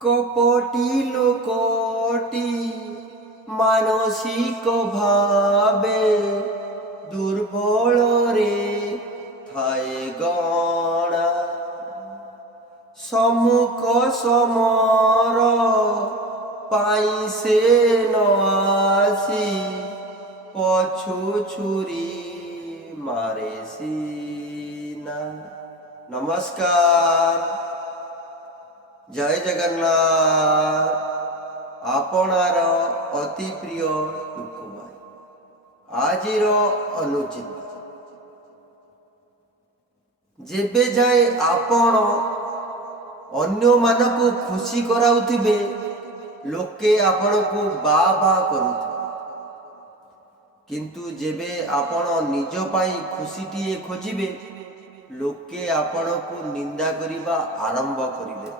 কপটি লোকটি মানসিক ভাবে দুর্বলরে থায়ে গণা সম্মুখ সমর পাই সে ন আসি পছু ছুরি মারে সিনা। নমস্কার, জয় জগন্নাথ। আপনার অতি প্রিয় টুকু ভাই। আজির অনুচিত যেবে যায় আপন ଅନ୍ୟମାନଙ୍କୁ ଖୁସି କରାଉଥିବେ, ଲୋକେ ଆପଣଙ୍କୁ ବା ବା କରୁଥିବେ, କିନ୍ତୁ ଯେବେ ଆପଣ ନିଜ ପାଇଁ ଖୁସିଟିଏ ଖୋଜିବେ, ଲୋକେ ଆପଣଙ୍କୁ ନିନ୍ଦା କରିବା ଆରମ୍ଭ କରିବେ।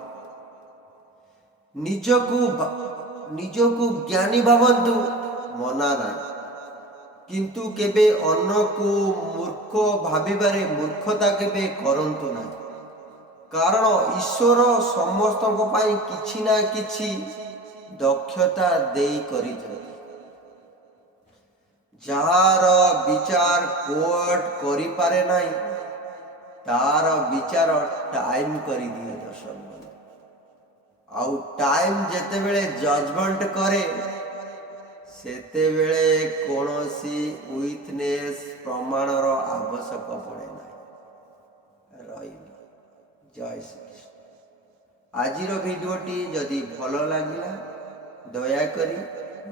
ନିଜକୁ ଜ୍ଞାନୀ ଭାବନ୍ତୁ, ମନା ନାହିଁ, କିନ୍ତୁ କେବେ ଅନ୍ୟକୁ ମୂର୍ଖ ଭାବିବାରେ ମୂର୍ଖତା କେବେ କରନ୍ତୁ ନାହିଁ। କାରଣ ଈଶ୍ୱର ସମସ୍ତଙ୍କ ପାଇଁ କିଛି ନା କିଛି ଦକ୍ଷତା ଦେଇ କରିଛନ୍ତି। ଯାହାର ବିଚାର କୋର୍ଟ କରିପାରେ ନାହିଁ, ତାର ବିଚାର ଟାଇମ୍ କରିଦିଏ ଦର୍ଶନ। ଆଉ ଟାଇମ୍ ଯେତେବେଳେ ଜଜମେଣ୍ଟ କରେ, ସେତେବେଳେ କୌଣସି ୱିଟନେସ୍ ପ୍ରମାଣର ଆବଶ୍ୟକ ପଡ଼େ ନାହିଁ। ରହିବ। ଜୟ ଶ୍ରୀକୃଷ୍ଣ। ଆଜିର ଭିଡ଼ିଓଟି ଯଦି ଭଲ ଲାଗିଲା, ଦୟାକରି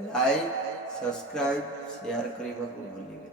ଲାଇକ୍, ସବସ୍କ୍ରାଇବ୍, ସେୟାର କରିବାକୁ ଭୁଲିବେ।